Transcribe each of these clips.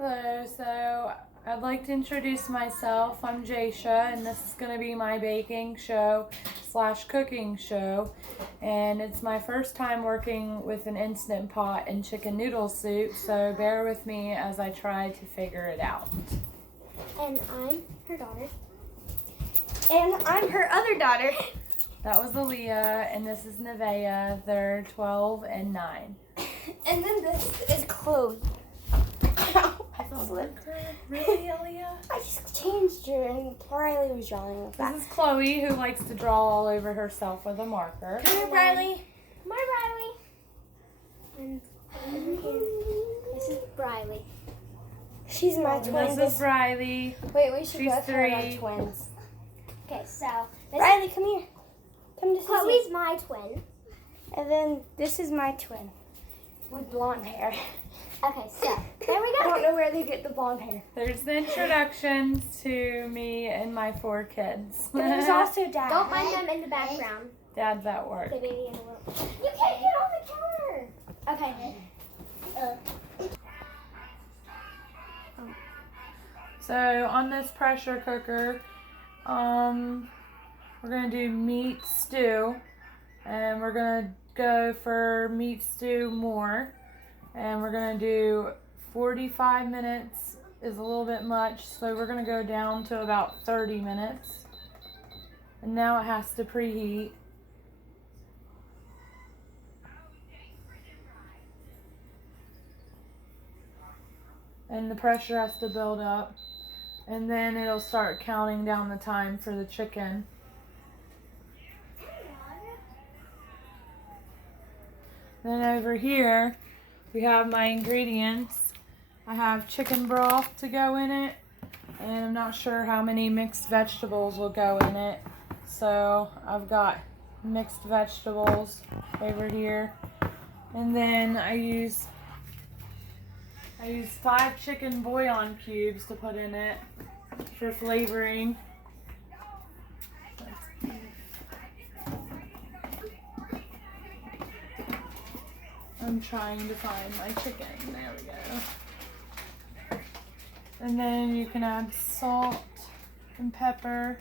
Hello, so I'd like to introduce myself. I'm Jaysha, and this is going to be my baking show / cooking show. And it's my first time working with an Instant Pot and chicken noodle soup, so bear with me as I try to figure it out. And I'm her daughter. And I'm her other daughter. That was Aaliyah, and this is Nevaeh. They're 12 and 9. And then this is Chloe. Really, Aaliyah? I just changed her, and Riley was drawing with that. This is Chloe, who likes to draw all over herself with a marker. Come here, Riley. Come here, Riley. And over here, this is Riley. She's my twin. This is Riley. Wait, we should She's both 3. have our twins. Okay, so Riley, come here. Come to Chloe's my twin. And then this is my twin with blonde hair. Okay, so there we go. I don't know where they get the blonde hair. There's the introductions to me and my 4 kids. There's also Dad. Don't mind them in the background. Dad's at work. The baby in the world. You can't get on the counter. Okay. So on this pressure cooker, we're gonna do meat stew, and we're gonna go for meat stew more, and we're gonna do 45 minutes is a little bit much, so we're gonna go down to about 30 minutes. And now it has to preheat. And the pressure has to build up, and then it'll start counting down the time for the chicken. Then over here we have my ingredients. I have chicken broth to go in it, and I'm not sure how many mixed vegetables will go in it, so I've got mixed vegetables over here. And then I use 5 chicken bouillon cubes to put in it for flavoring. I'm trying to find my chicken. There we go. And then you can add salt and pepper.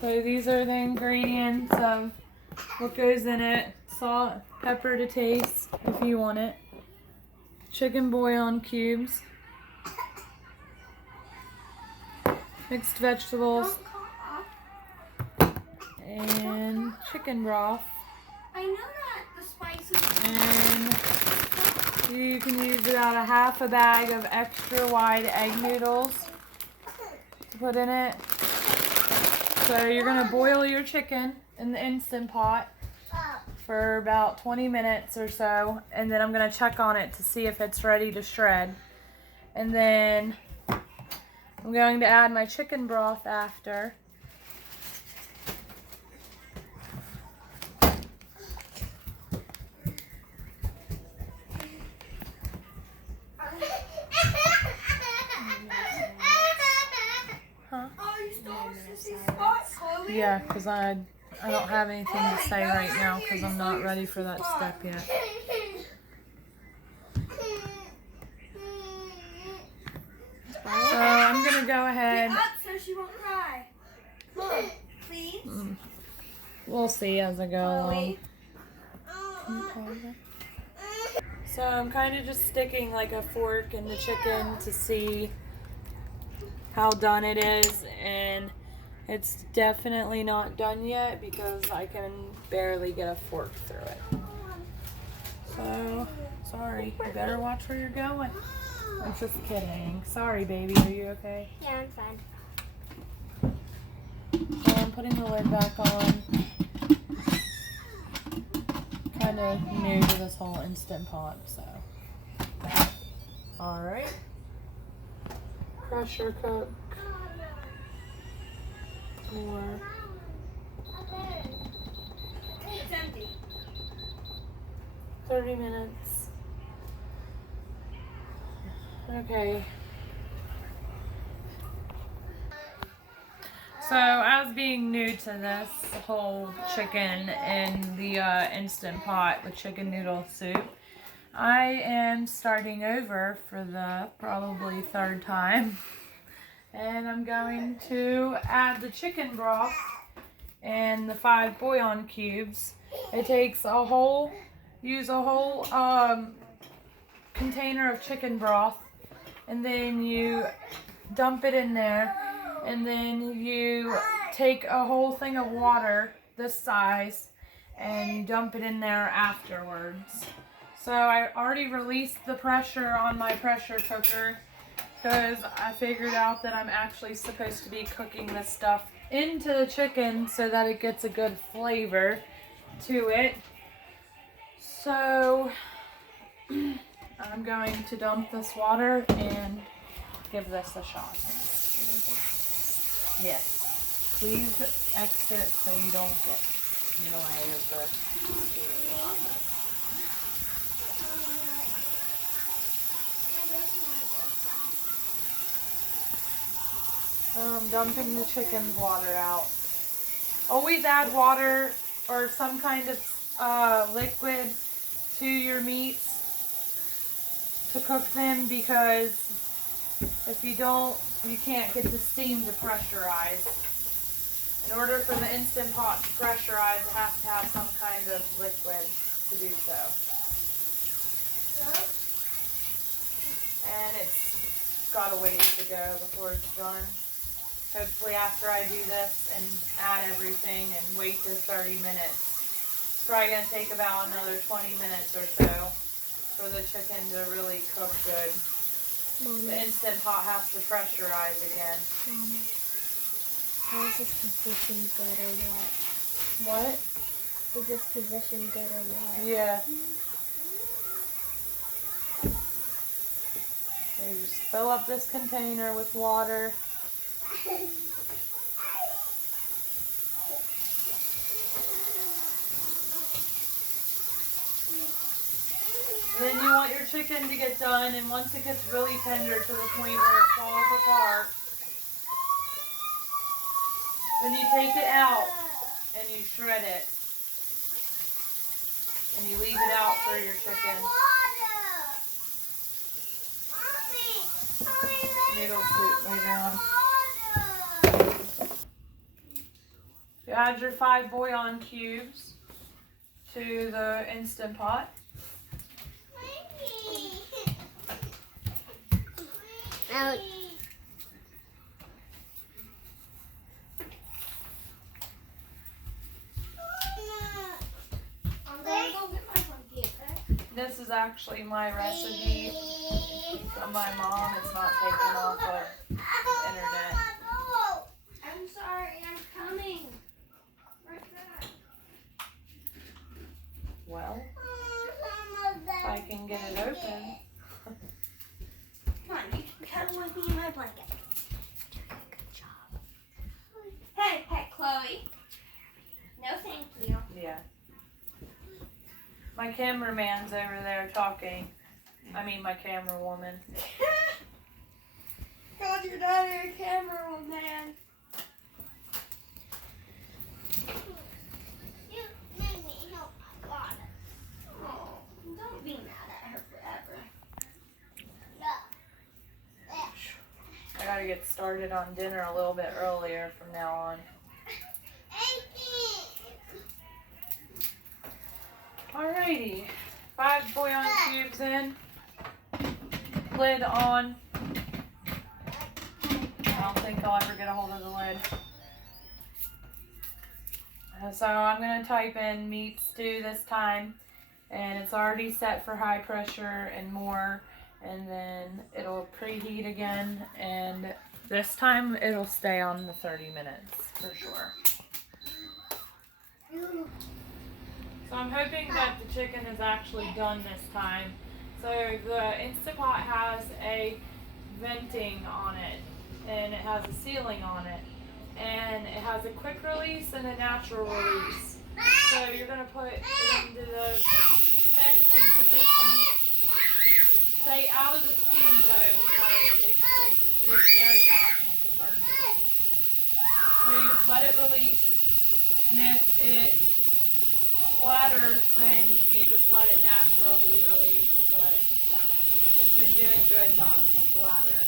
So these are the ingredients of what goes in it. Salt, pepper to taste if you want it. Chicken bouillon cubes. Mixed vegetables. And chicken broth. I know that the spices. And you can use about a half a bag of extra wide egg noodles to put in it. So you're going to boil your chicken in the Instant Pot for about 20 minutes or so, and then I'm going to check on it to see if it's ready to shred. And then I'm going to add my chicken broth after. Yeah, because I don't have anything to say right now because I'm not ready for that step yet. So I'm going to go ahead. Get up so she won't cry. Mom, please. We'll see as I go along. So I'm kind of just sticking like a fork in the chicken to see how done it is, and it's definitely not done yet because I can barely get a fork through it. So, sorry. You better watch where you're going. I'm just kidding. Sorry, baby. Are you okay? Yeah, I'm fine. So I'm putting the lid back on. Kind of new to this whole Instant Pot, so. Alright. Pressure cook. For It's empty. 30 minutes. Okay. So, as being new to this whole chicken in the Instant Pot with chicken noodle soup, I am starting over for the probably third time. And I'm going to add the chicken broth and the 5 bouillon cubes. It takes use a whole container of chicken broth, and then you dump it in there, and then you take a whole thing of water this size and you dump it in there afterwards. So I already released the pressure on my pressure cooker because I figured out that I'm actually supposed to be cooking this stuff into the chicken so that it gets a good flavor to it. So I'm going to dump this water and give this a shot. Yes. Please exit so you don't get in the way of the steaming hotness. So I'm dumping the chicken's water out. Always add water or some kind of liquid to your meats to cook them, because if you don't, you can't get the steam to pressurize. In order for the Instant Pot to pressurize, it has to have some kind of liquid to do so. And it's got a ways to go before it's done. Hopefully after I do this and add everything and wait this 30 minutes, it's probably going to take about another 20 minutes or so for the chicken to really cook good. Mama. The Instant Pot has to pressurize again. Mama. How is this position good or what? What? Is this position good or what? Yeah. You just fill up this container with water. Then you want your chicken to get done, and once it gets really tender to the point where it falls apart, then you take it out and you shred it. And you leave it out for your chicken. Noodle soup later on. You add your 5 bouillon cubes to the Instant Pot. Out. This is actually my recipe from my mom. It's not taken off of the internet. I'm sorry, I'm coming. Right back. Well, if I can get it open. Come on, you can cuddle with me in my blanket. You're doing a good job. Hey, Chloe. No, thank you. Yeah. My cameraman's over there talking. I mean, my camera woman. Called your daughter a camera woman. You made me help my daughter. Oh, don't be mad at her forever. I gotta get started on dinner a little bit earlier from now on. Alrighty, 5 bouillon cubes in, lid on. I don't think I'll ever get a hold of the lid. So I'm going to type in meat stew this time, and it's already set for high pressure and more, and then it'll preheat again, and this time it'll stay on the 30 minutes for sure. So I'm hoping that the chicken is actually done this time. So the Instant Pot has a venting on it, and it has a sealing on it, and it has a quick release and a natural release. So you're going to put it into the venting position. Stay out of the steam though, because it is very hot and it can burn you. So you just let it release, and if it splatters, then you just let it naturally release, but it's been doing good not to splatter.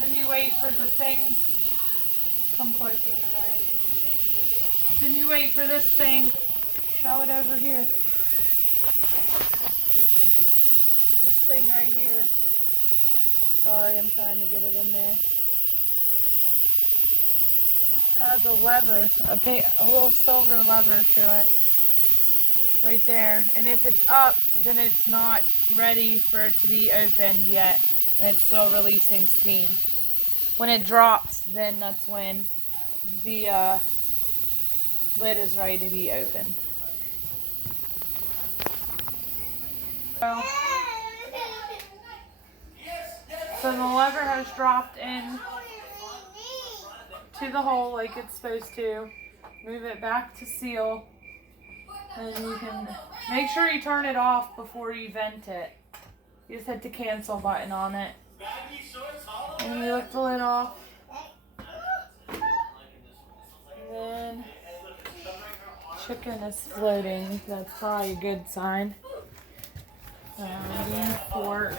Then you wait for the thing, come closer today. Then you wait for this thing, show it over here. This thing right here. Sorry, I'm trying to get it in there. Has a lever, a little silver lever to it. Right there. And if it's up, then it's not ready for it to be opened yet. And it's still releasing steam. When it drops, then that's when the lid is ready to be opened. So the lever has dropped in to the hole like it's supposed to. Move it back to seal. And you can make sure you turn it off before you vent it. You just hit the cancel button on it. And you lift the lid off. And then chicken is floating. That's probably a good sign. Fork.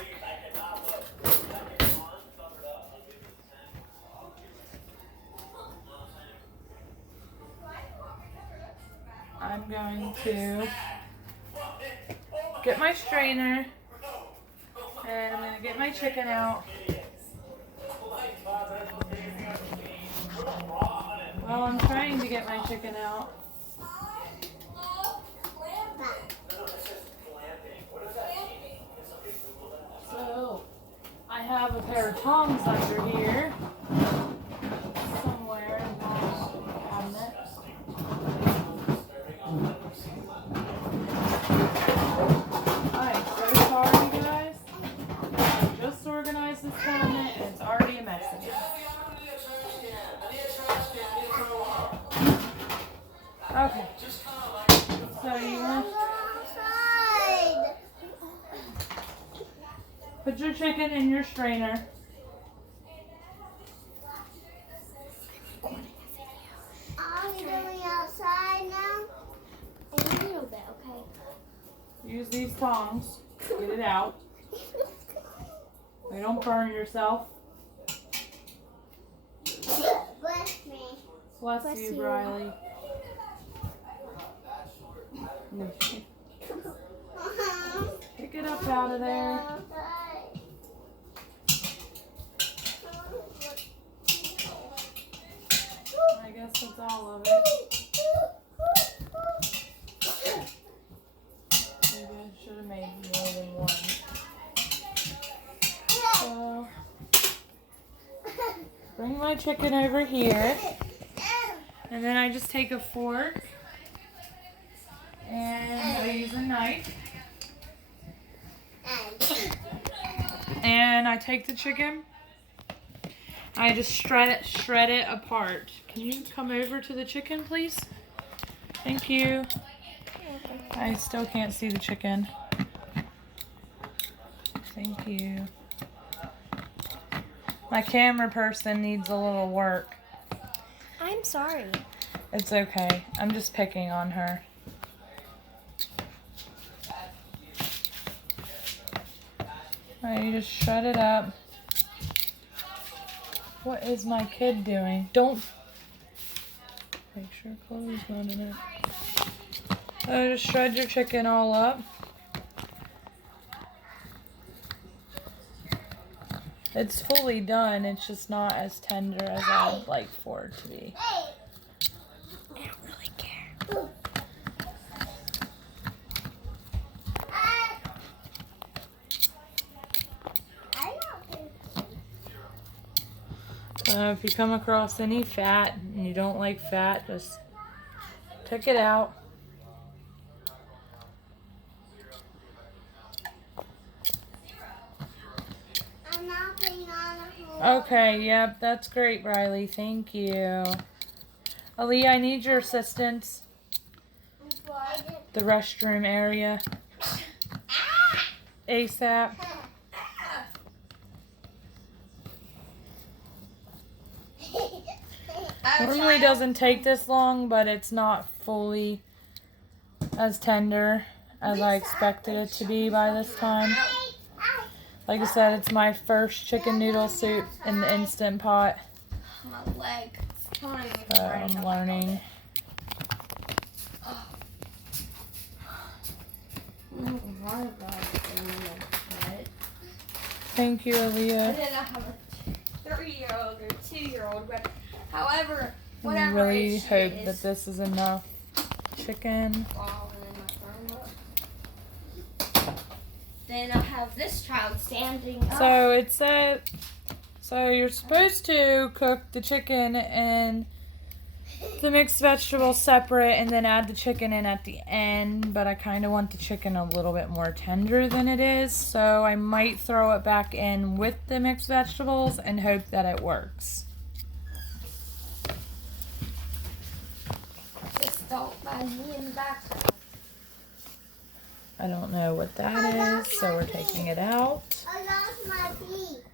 I'm going to get my strainer and I'm going to get my chicken out. Well, I'm trying to get my chicken out. So, I have a pair of tongs under here somewhere in the cabinet. I'm so sorry, guys. I just organized this cabinet and it's already a mess again. Okay. So you want to put your chicken in your strainer. I'm going outside now. A little bit, okay. Use these tongs. Get it out. They don't burn yourself. Bless me. Bless you, Briley. Pick it up out of there. I guess that's all of it. Maybe I should have made more than one. So, bring my chicken over here. And then I just take a fork. And I use a knife. And I take the chicken. I just shred it apart. Can you come over to the chicken, please? Thank you. I still can't see the chicken. Thank you. My camera person needs a little work. I'm sorry. It's okay. I'm just picking on her. Alright, you just shred it up. What is my kid doing? Don't. Make sure Chloe's not in it. So just shred your chicken all up. It's fully done. It's just not as tender as I would like for it to be. I don't really care. If you come across any fat and you don't like fat, just take it out. I'm not putting on a whole. Okay, yep, that's great, Riley. Thank you. Aaliyah, I need your assistance. The restroom area. ASAP. Normally doesn't take this long, but it's not fully as tender as I expected it to be by this time. Like I said, it's my first chicken noodle soup in the Instant Pot. My leg. So I'm learning. Thank you, Aaliyah. And then I have a 3-year-old or 2-year-old, but however, I whatever really age she hope is. that this is enough chicken. Then I have this child standing up. So it said, so you're supposed to cook the chicken and the mixed vegetables separate and then add the chicken in at the end, but I kind of want the chicken a little bit more tender than it is, so I might throw it back in with the mixed vegetables and hope that it works. Just don't mind me in the background. I don't know what that is, so we're taking it out. I lost my teeth.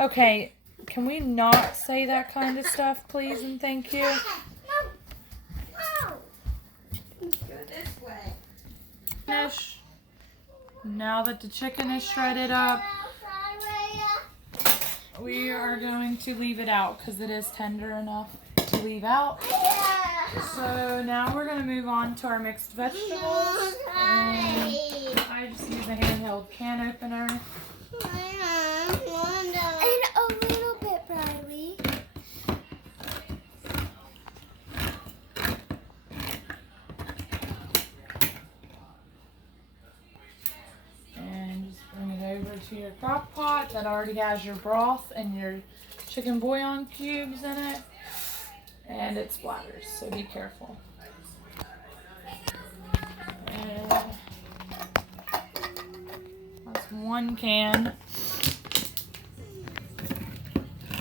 Okay, can we not say that kind of stuff, please, and thank you? No. Let's go this way. Finish. Now that the chicken is shredded up, we are going to leave it out because it is tender enough to leave out. So now we're going to move on to our mixed vegetables. And I just use a handheld can opener. And a little bit, Briley. And just bring it over to your crock pot that already has your broth and your chicken bouillon cubes in it. And it splatters, so be careful. And that's one can.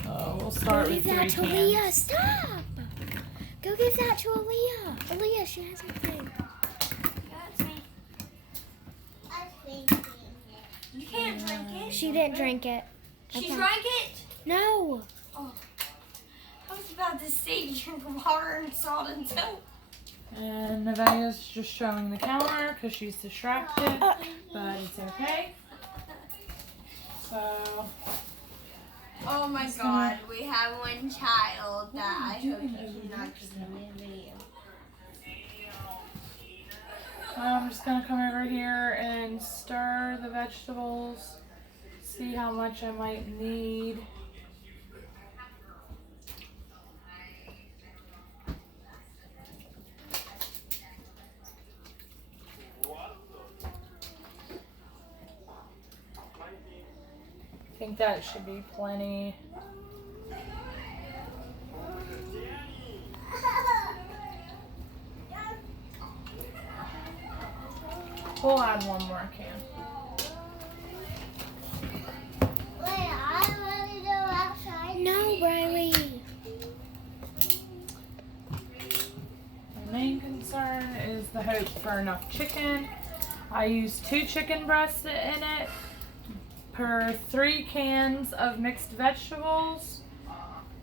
Oh, we'll start with 3 cans. Aaliyah, stop! Go give that to Aaliyah. Aaliyah, she has her thing. That's me. You can't drink it. She didn't drink it. She drank it? No. Oh. I was about to say your water and salt and soap. And Nevaeh's just showing the counter because she's distracted, but it's okay. So. Oh my God, we have one child that I hope he's not just in the video. I'm just gonna come over here and stir the vegetables, see how much I might need. I think that should be plenty. We'll add one more can. No, Briley. My main concern is the hope for enough chicken. I use 2 chicken breasts in it per 3 cans of mixed vegetables,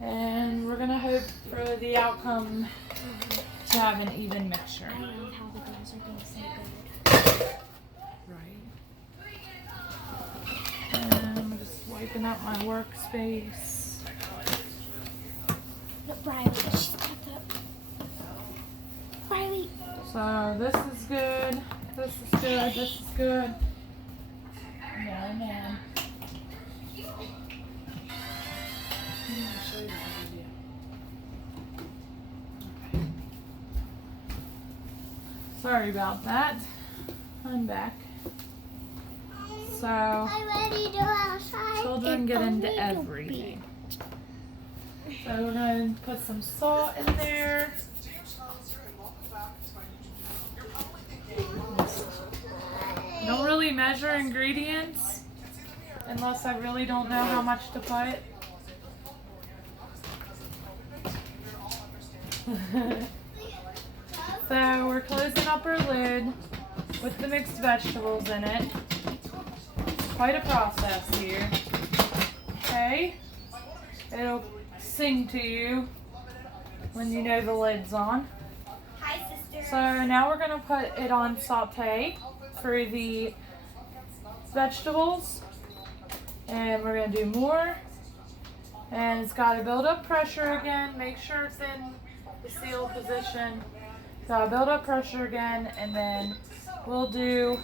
and we're gonna hope for the outcome to have an even mixture. I love how the girls are being so good. Right. And I'm just wiping out my workspace. Look, Briley, she's got the... Briley. So this is good. This is good. This is good. Yeah, man. Sorry about that. I'm back. So, children get into everything. So we're going to put some salt in there. Don't really measure ingredients unless I really don't know how much to put. So we're closing up our lid with the mixed vegetables in it. Quite a process here. Okay. It'll sing to you when you know the lid's on. Hi, sister. So now we're going to put it on saute for the vegetables. And we're going to do more. And it's got to build up pressure again. Make sure it's in the sealed position. Got to build up pressure again, and then we'll do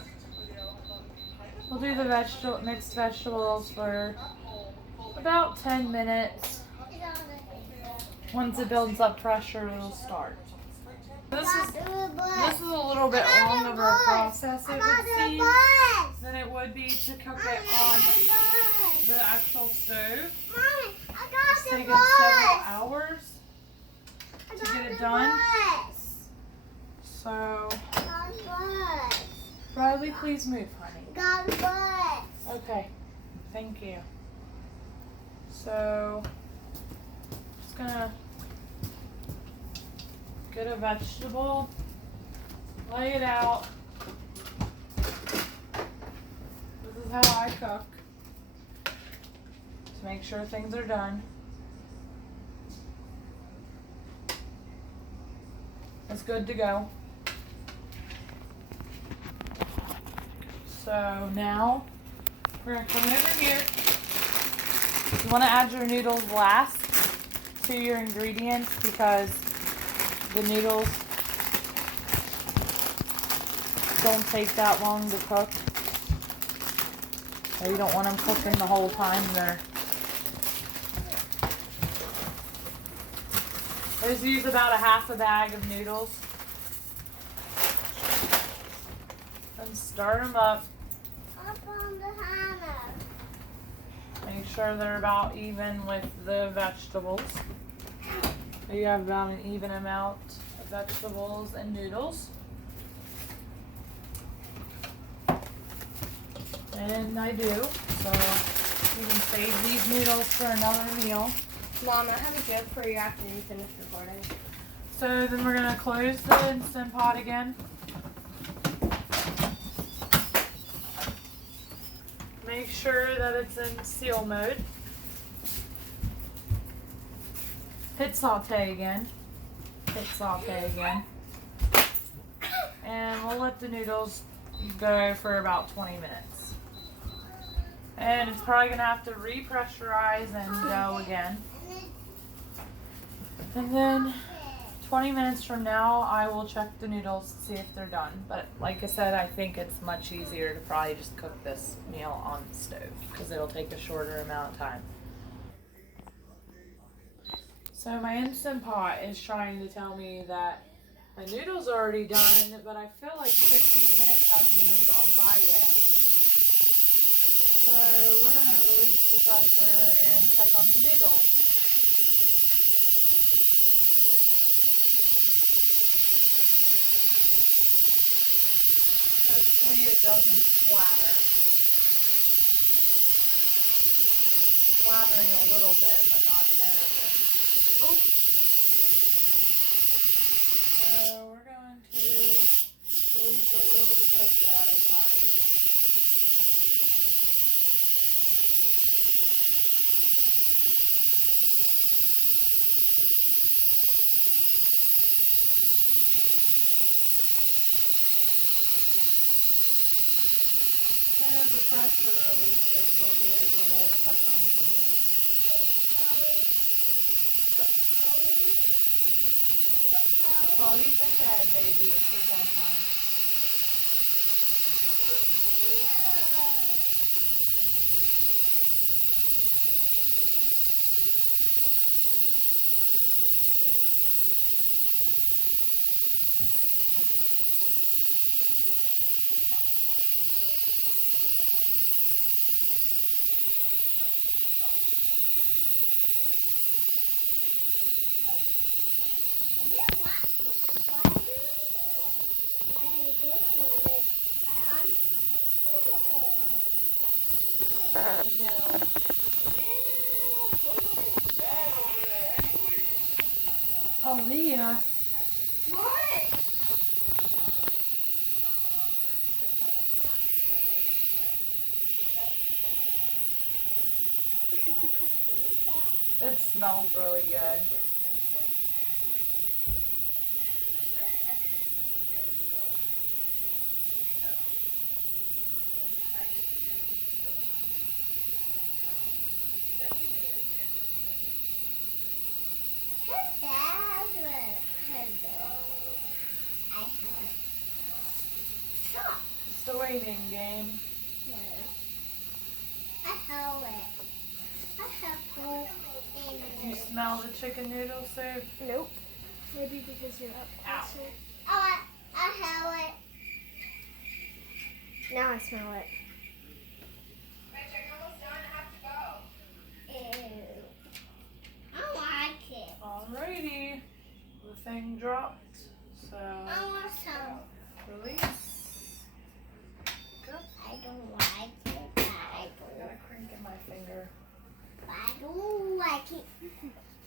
the mixed vegetables for about 10 minutes. Once it builds up pressure, it'll start. This is a little bit longer of a process, it would seem, than it would be to cook it on the actual stove. It's taken several hours to get it done. So, Bradley, please move, honey. Okay, thank you. So, just gonna get a vegetable, lay it out. This is how I cook, to make sure things are done. It's good to go. So now we're gonna come over here. You wanna add your noodles last to your ingredients because the noodles don't take that long to cook. So you don't want them cooking the whole time there. I just use about a half a bag of noodles. And start them up. Up on the hammer. Make sure they're about even with the vegetables. So you have about an even amount of vegetables and noodles. And I do. So you can save these noodles for another meal. Mom, I have a joke for you after you finish recording. So then we're going to close the Instant Pot again. Make sure that it's in seal mode. Hit saute again. Hit saute again. And we'll let the noodles go for about 20 minutes. And it's probably going to have to repressurize and go again. And then 20 minutes from now, I will check the noodles to see if they're done. But like I said, I think it's much easier to probably just cook this meal on the stove because it'll take a shorter amount of time. So my Instant Pot is trying to tell me that my noodles are already done, but I feel like 15 minutes hasn't even gone by yet. So we're going to release the pressure and check on the noodles. Hopefully it doesn't splatter. Splattering a little bit, but not terribly. Oh! So we're going to release a little bit of pressure at a time. As soon as the pressure releases, we'll be able to check on the noodles. Chloe's in bed, baby. It's her bedtime. Aaliyah. What? It smells really good. It's the waiting game. You smell the chicken noodle soup? Nope. Maybe because you're up closer. I have it. Now I smell it. Ew. I like it. Alrighty. The thing dropped. So I want some. release. Go. I don't like it. I I got a crank in my finger. don't like it.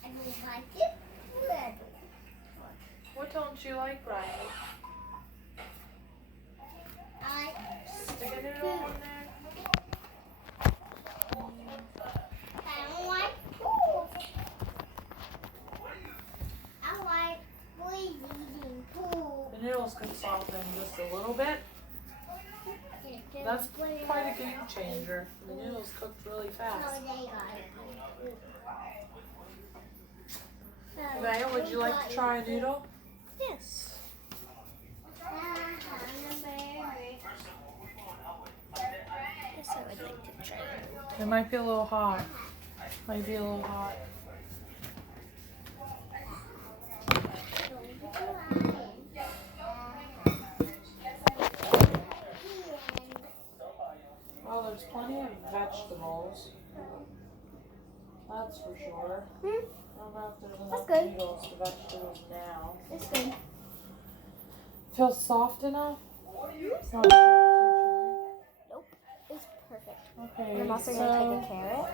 I don't like it. What don't you like, Riley? Stick a noodle on there. I don't like poo. I like eating poo. The noodles can soften just a little bit. That's quite a game changer. The noodles cooked really fast. Vaya, would you like to try a noodle? Yes. Yes, I would like to try it. It might be a little hot. Might be a little hot. Well, there's plenty of vegetables. That's for sure. I don't know if there's enough good. noodles for vegetables now. It's good. Feels soft enough? It's not Nope. It's perfect. too chewy. Okay, I'm also so going to take a carrot.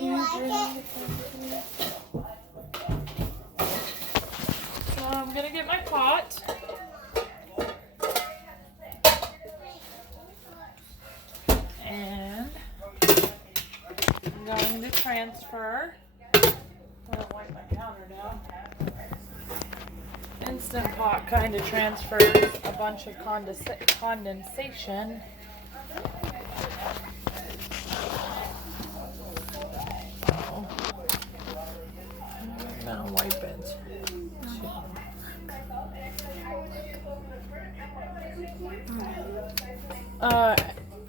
You like it? So I'm gonna get my pot. And I'm going to transfer. I'm gonna wipe my counter down. Instant Pot kind of transfers a bunch of condensation. Oh. I'm gonna wipe it.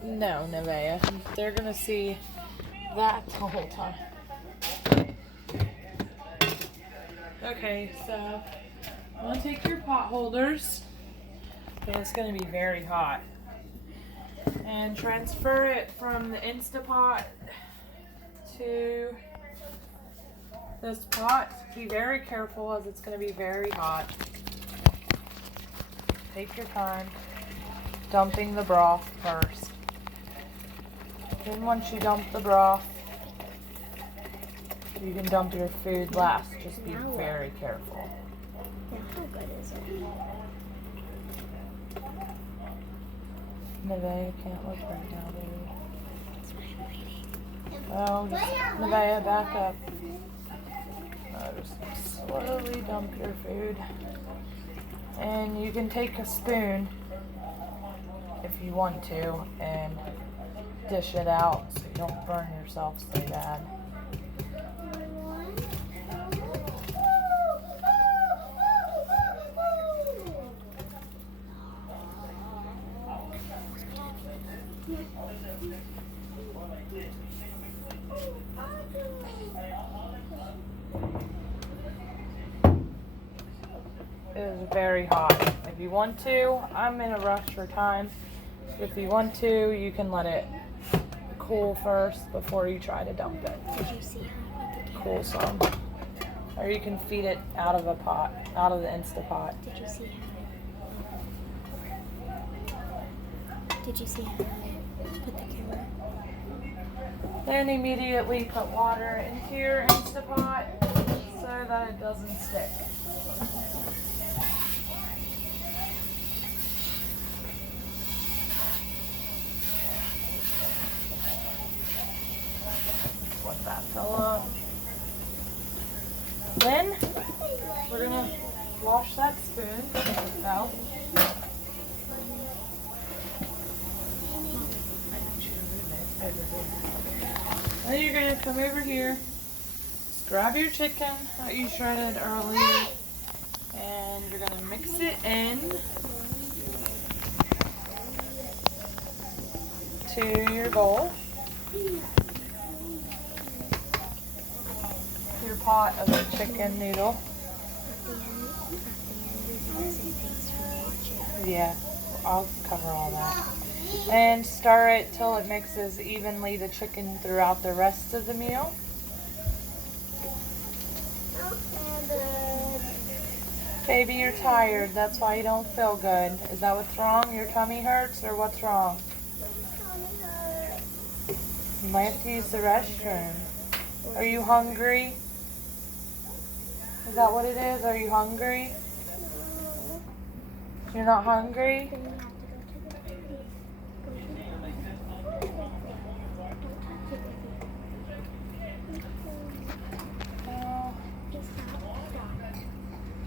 No, Nevaeh. They're gonna see that the whole time. Okay, so I'm gonna take your pot holders, and it's gonna be very hot, and transfer it from the Instapot to this pot. Be very careful as it's gonna be very hot. Take your time. Dumping the broth first. Then once you dump the broth, you can dump your food last. Just be very careful. Now, how good is it? Nevaeh can't look right now, baby. Oh, just Nevaeh, back up. Just slowly dump your food. And you can take a spoon if you want to and dish it out so you don't burn yourself so bad. It is very hot. If you want to, I'm in a rush for time. If you want to, you can let it cool first before you try to dump it. Did you see how I put the Cool some. Or you can feed it out of a pot, out of the Instapot. Did you see how? Did you see how I put the camera? Then immediately put water into your Instapot so that it doesn't stick. let that fill up. Then we're gonna wash that spoon out. Then you're gonna come over here, just grab your chicken that you shredded earlier, and you're gonna mix it in to your bowl. Your pot of the chicken noodle. Yeah, I'll cover all that. And stir it till it mixes evenly the chicken throughout the rest of the meal. Baby, you're tired. That's why you don't feel good. Is that what's wrong? Your tummy hurts or what's wrong? You might have to use the restroom. Are you hungry? Is that what it is? Are you hungry? You're not hungry?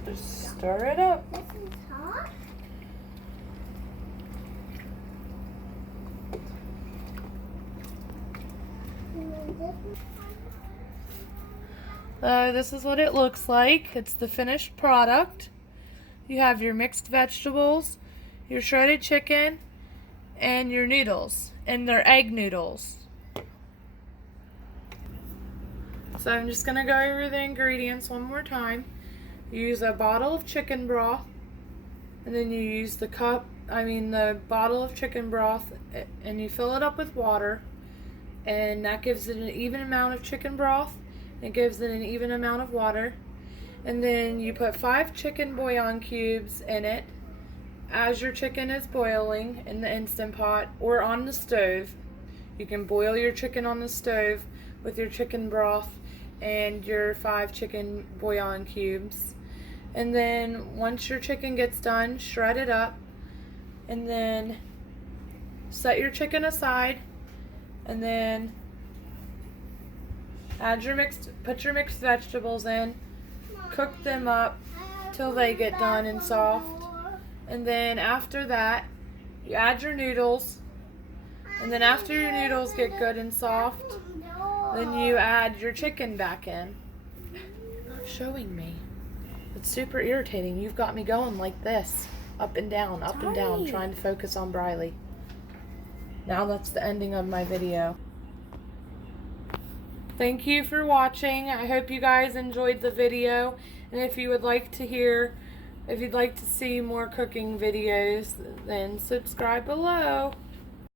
Just stir it up. This is what it looks like. It's the finished product. You have your mixed vegetables, your shredded chicken, and your noodles. And they're egg noodles. So I'm just going to go over the ingredients one more time. You use a bottle of chicken broth, and then you use the bottle of chicken broth, and you fill it up with water, and that gives it an even amount of chicken broth. It gives it an even amount of water. And then you put 5 chicken bouillon cubes in it as your chicken is boiling in the Instant Pot or on the stove. You can boil your chicken on the stove with your chicken broth and your 5 chicken bouillon cubes. And then once your chicken gets done, shred it up and then set your chicken aside, and then put your mixed vegetables in, cook them up till they get done and soft, and then after that you add your noodles, and then after your noodles get good and soft, then you add your chicken back in. You're not showing me. It's super irritating. You've got me going like this, up and down, trying to focus on Briley. Now that's the ending of my video. Thank you for watching. I hope you guys enjoyed the video. And if you'd like to see more cooking videos, then subscribe below.